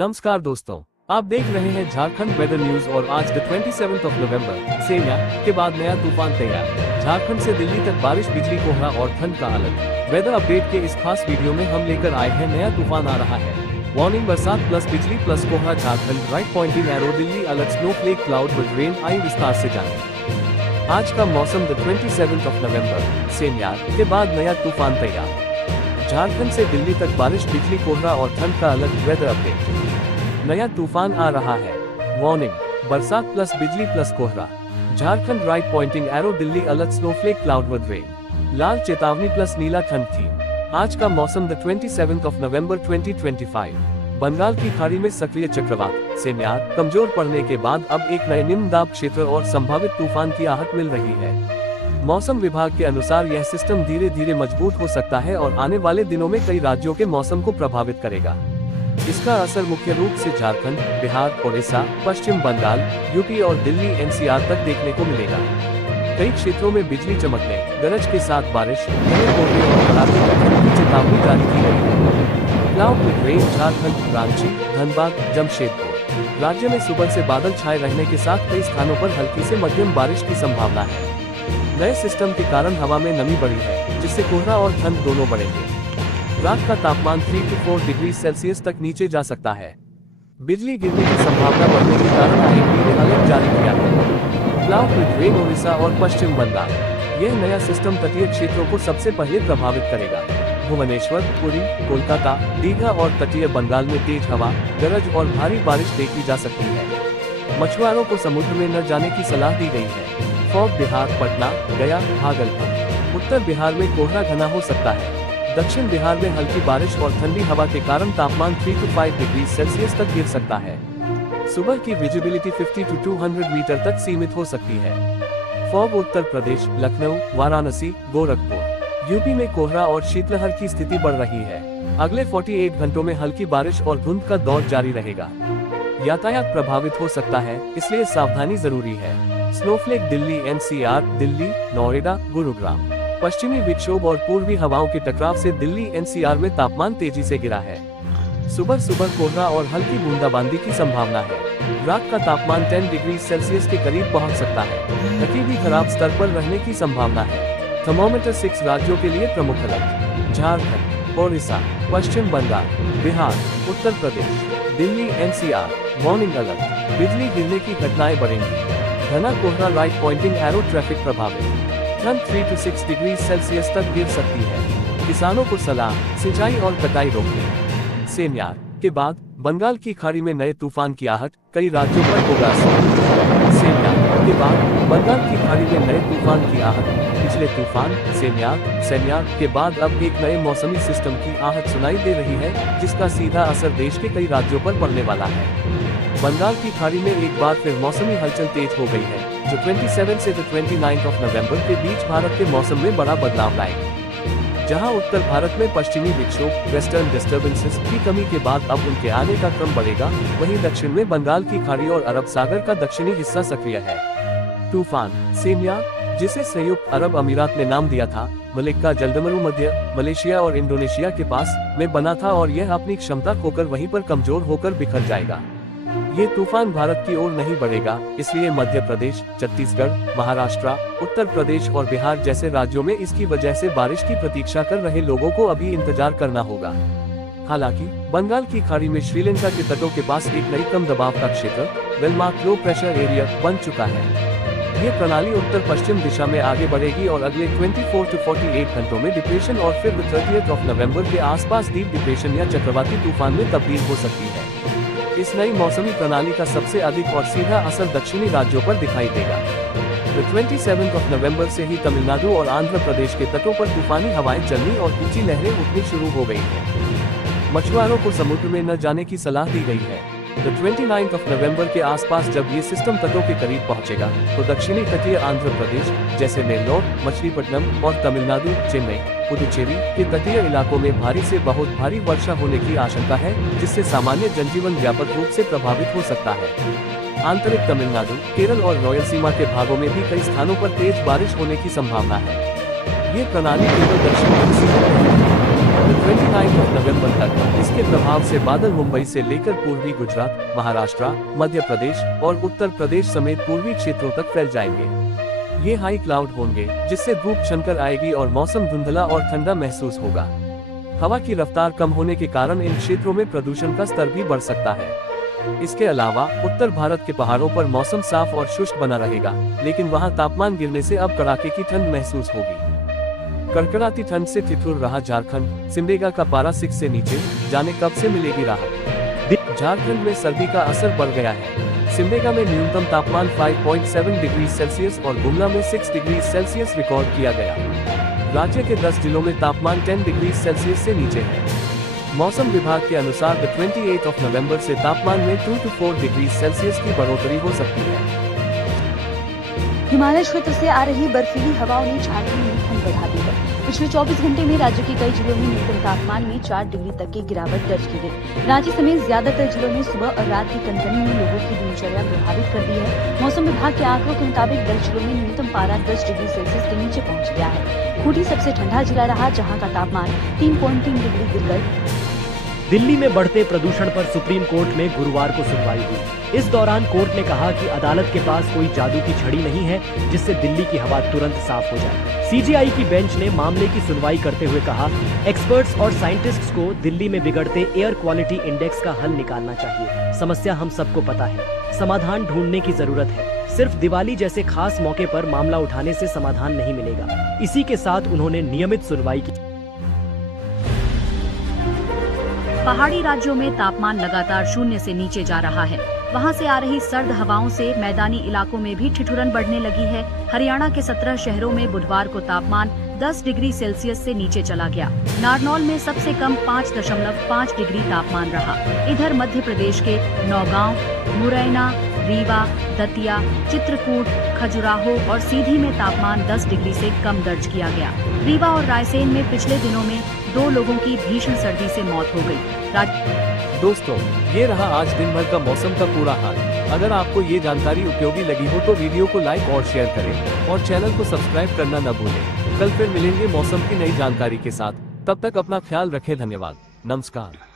नमस्कार दोस्तों, आप देख रहे हैं झारखंड वेदर न्यूज और आज 27 नवंबर से के बाद नया तूफान तैयार। झारखंड से दिल्ली तक बारिश, बिजली, कोहरा और ठंड का अलर्ट। वेदर अपडेट के इस खास वीडियो में हम लेकर आए हैं नया तूफान आ रहा है। वार्निंग, बरसात प्लस बिजली प्लस कोहरा। Jharkhand right pointing arrow, Delhi alert, snowflake, cloud with rain. आई विस्तार से जाने आज का मौसम 27 नवंबर से के बाद नया तूफान तैयार। झारखंड से दिल्ली तक बारिश, बिजली, कोहरा और ठंड का अलर्ट। वेदर अपडेट, नया तूफान आ रहा है। वार्निंग, बरसात प्लस बिजली प्लस कोहरा। Jharkhand right pointing arrow, Delhi alert, snowflake, cloud with rain. लाल चेतावनी प्लस नीला ठंड थी। आज का मौसम 27 नवंबर 2025। बंगाल की खाड़ी में सक्रिय चक्रवात से कमजोर पड़ने के बाद अब एक नए निम्न दाब क्षेत्र और संभावित तूफान की आहट मिल रही है। मौसम विभाग के अनुसार यह सिस्टम धीरे धीरे मजबूत हो सकता है और आने वाले दिनों में कई राज्यों के मौसम को प्रभावित करेगा। इसका असर मुख्य रूप से झारखंड, बिहार, ओडिशा, पश्चिम बंगाल, यूपी और दिल्ली एनसीआर तक देखने को मिलेगा। कई क्षेत्रों में बिजली चमकने, गरज के साथ बारिश, घने कोहरे और कड़ाके की ठंड की चेतावनी जारी की गई है। Cloud with rain, Jharkhand, Ranchi, Dhanbad, Jamshedpur. राज्य में सुबह से बादल छाए रहने के साथ कई स्थानों पर हल्की से मध्यम बारिश की संभावना है। नए सिस्टम के कारण हवा में नमी बढ़ी है, जिससे कोहरा और ठंड दोनों बढ़ेंगे। रात का तापमान 3 से 4 डिग्री सेल्सियस तक नीचे जा सकता है। बिजली गिरने की संभावना बढ़ने के कारण IMD ने अलर्ट जारी किया है। क्लाउड विद रेन, ओडिशा और पश्चिम बंगाल। यह नया सिस्टम तटीय क्षेत्रों को सबसे पहले प्रभावित करेगा। भुवनेश्वर, पुरी, कोलकाता, दीघा और तटीय बंगाल में तेज हवा, गरज और भारी बारिश देखी जा सकती है। मछुआरों को समुद्र में न जाने की सलाह दी गई है। फॉग, बिहार, पटना, गया, भागलपुर। उत्तर बिहार में कोहरा घना हो सकता है। दक्षिण बिहार में हल्की बारिश और ठंडी हवा के कारण तापमान 3 से 5 डिग्री सेल्सियस तक गिर सकता है। सुबह की विजिबिलिटी 50 से 200 मीटर तक सीमित हो सकती है। फॉग उत्तर प्रदेश, लखनऊ, वाराणसी, गोरखपुर। यूपी में कोहरा और शीतलहर की स्थिति बढ़ रही है। अगले 48 घंटों में हल्की बारिश और धुंध का दौर जारी रहेगा। यातायात प्रभावित हो सकता है, इसलिए सावधानी जरूरी है। Snowflake, Delhi NCR, Delhi, Noida, Gurugram. पश्चिमी विक्षोभ और पूर्वी हवाओं के टकराव से दिल्ली एनसीआर में तापमान तेजी से गिरा है। सुबह सुबह कोहरा और हल्की बूंदाबांदी की संभावना है। रात का तापमान 10 डिग्री सेल्सियस के करीब पहुंच सकता है। तकनीकी खराब स्तर पर रहने की संभावना है। थर्मोमीटर 6 राज्यों के लिए प्रमुख अलर्ट। झारखंड, ओडिशा, पश्चिम Bengal, Bihar, Uttar Pradesh, Delhi NCR, warning alert. बिजली गिरने की घटनाएं बढ़ेंगी। घना कोहरा, राइट पॉइंटिंग एरो, ट्रैफिक प्रभावित। ठंड 3 से 6 डिग्री सेल्सियस तक गिर सकती है। किसानों को सलाह, सिंचाई और कटाई रोकने। सेन्यार के बाद बंगाल की खाड़ी में नए तूफान की आहट, कई राज्यों पर होगा असर। सेन्यार के बाद बंगाल की खाड़ी में नए तूफान की आहट। पिछले तूफान सेन्यार के बाद अब एक नए मौसमी सिस्टम की आहट सुनाई दे रही है, जिसका सीधा असर देश के कई राज्यों पर पड़ने वाला है। बंगाल की खाड़ी में एक बार फिर मौसमी हलचल तेज हो गई है, जो 27 से 29 नवंबर के बीच भारत के मौसम में बड़ा बदलाव लाएगी। जहां उत्तर भारत में पश्चिमी विक्षोभ, वेस्टर्न डिस्टर्बेंसेस की कमी के बाद अब उनके आने का क्रम बढ़ेगा, वहीं दक्षिण में बंगाल की खाड़ी और अरब सागर का दक्षिणी हिस्सा सक्रिय है। तूफान सेन्यार, जिसे संयुक्त अरब अमीरात ने नाम दिया था, मलिक्का जलडमरू मध्य मलेशिया और इंडोनेशिया के पास में बना था और यह अपनी क्षमता खोकर वहीं पर कमजोर होकर बिखर जाएगा। ये तूफान भारत की ओर नहीं बढ़ेगा, इसलिए मध्य प्रदेश, छत्तीसगढ़, महाराष्ट्र, उत्तर प्रदेश और बिहार जैसे राज्यों में इसकी वजह से बारिश की प्रतीक्षा कर रहे लोगों को अभी इंतजार करना होगा। हालांकि बंगाल की खाड़ी में श्रीलंका के तटों के पास एक नई कम दबाव का क्षेत्र, वेलमार्क लो प्रेशर एरिया, बन चुका है। ये प्रणाली उत्तर पश्चिम दिशा में आगे बढ़ेगी और अगले 24 से 48 घंटों में डिप्रेशन और फिर 30 नवंबर के आसपास डीप डिप्रेशन या चक्रवाती तूफान में तब्दील हो सकती है। इस नई मौसमी प्रणाली का सबसे अधिक और सीधा असर दक्षिणी राज्यों पर दिखाई देगा। 27 नवंबर से ही तमिलनाडु और आंध्र प्रदेश के तटों पर तूफानी हवाएं चलनी और ऊंची लहरें उठनी शुरू हो गई हैं। मछुआरों को समुद्र में न जाने की सलाह दी गई है। 29 नवंबर के आसपास जब ये सिस्टम तटों के करीब पहुंचेगा, तो दक्षिणी तटीय आंध्र प्रदेश जैसे नेल्लोर, मछलीपट्टनम और तमिलनाडु, चेन्नई, पुदुचेरी के तटीय इलाकों में भारी से बहुत भारी वर्षा होने की आशंका है, जिससे सामान्य जनजीवन व्यापक रूप से प्रभावित हो सकता है। आंतरिक तमिलनाडु, केरल और रॉयल सीमा के भागों में भी कई स्थानों पर तेज बारिश होने की संभावना है। ये प्रणाली केवल दक्षिण में सीमित नहीं है। 29 नवंबर तक इसके प्रभाव से बादल मुंबई से लेकर पूर्वी गुजरात, महाराष्ट्र, मध्य प्रदेश और उत्तर प्रदेश समेत पूर्वी क्षेत्रों तक फैल जाएंगे। ये हाई क्लाउड होंगे जिससे धूप छनकर आएगी और मौसम धुंधला और ठंडा महसूस होगा। हवा की रफ्तार कम होने के कारण इन क्षेत्रों में प्रदूषण का स्तर भी बढ़ सकता है। इसके अलावा उत्तर भारत के पहाड़ों पर मौसम साफ और शुष्क बना रहेगा, लेकिन वहां तापमान गिरने से अब कड़ाके की ठंड महसूस होगी। कड़कड़ाती ठंड से ठिठुर रहा झारखंड, सिमडेगा का पारा 6 से नीचे, जाने कब से मिलेगी राहत। झारखंड में सर्दी का असर बढ़ गया है। सिमडेगा में न्यूनतम तापमान 5.7 डिग्री सेल्सियस और गुमला में 6 डिग्री सेल्सियस रिकॉर्ड किया गया। राज्य के 10 जिलों में तापमान 10 डिग्री सेल्सियस से नीचे है। मौसम विभाग के अनुसार 28 नवंबर से तापमान में 2 to 4 डिग्री सेल्सियस की बढ़ोतरी हो सकती है। हिमालय क्षेत्र से आ रही बर्फीली हवाओं ने झारखंड में ठंड बढ़ा दी है। पिछले 24 घंटे में राज्य के कई जिलों में न्यूनतम तापमान में 4 डिग्री तक की गिरावट दर्ज की गई। रांची समेत ज्यादातर जिलों में सुबह और रात की कनकनी ने लोगों की दिनचर्या प्रभावित कर दी है। मौसम विभाग के आंकड़ों के मुताबिक 10 जिलों में न्यूनतम पारा 10 डिग्री सेल्सियस के नीचे पहुँच गया है। खूंटी सबसे ठंडा जिला रहा, जहाँ का तापमान 3.3 डिग्री गिर गई। दिल्ली में बढ़ते प्रदूषण पर सुप्रीम कोर्ट में गुरुवार को सुनवाई हुई। इस दौरान कोर्ट ने कहा कि अदालत के पास कोई जादू की छड़ी नहीं है जिससे दिल्ली की हवा तुरंत साफ हो जाए। सीजेआई की बेंच ने मामले की सुनवाई करते हुए कहा, एक्सपर्ट्स और साइंटिस्ट्स को दिल्ली में बिगड़ते एयर क्वालिटी इंडेक्स का हल निकालना चाहिए। समस्या हम सबको पता है, समाधान ढूंढने की जरूरत है। सिर्फ दिवाली जैसे खास मौके पर मामला उठाने से समाधान नहीं मिलेगा। इसी के साथ उन्होंने नियमित सुनवाई की। पहाड़ी राज्यों में तापमान लगातार शून्य से नीचे जा रहा है। वहां से आ रही सर्द हवाओं से मैदानी इलाकों में भी ठिठुरन बढ़ने लगी है। हरियाणा के 17 शहरों में बुधवार को तापमान 10 डिग्री सेल्सियस से नीचे चला गया। नारनौल में सबसे कम 5.5 डिग्री तापमान रहा। इधर मध्य प्रदेश के नौगांव, मुरैना, रीवा, दतिया, चित्रकूट, खजुराहो और सीधी में तापमान 10 डिग्री से कम दर्ज किया गया। रीवा और रायसेन में पिछले दिनों में 2 लोगों की भीषण सर्दी से मौत हो गई। दोस्तों, ये रहा आज दिन भर का मौसम का पूरा हाल। अगर आपको ये जानकारी उपयोगी लगी हो तो वीडियो को लाइक और शेयर करें और चैनल को सब्सक्राइब करना न भूलें। कल फिर मिलेंगे मौसम की नई जानकारी के साथ। तब तक अपना ख्याल रखें। धन्यवाद। नमस्कार।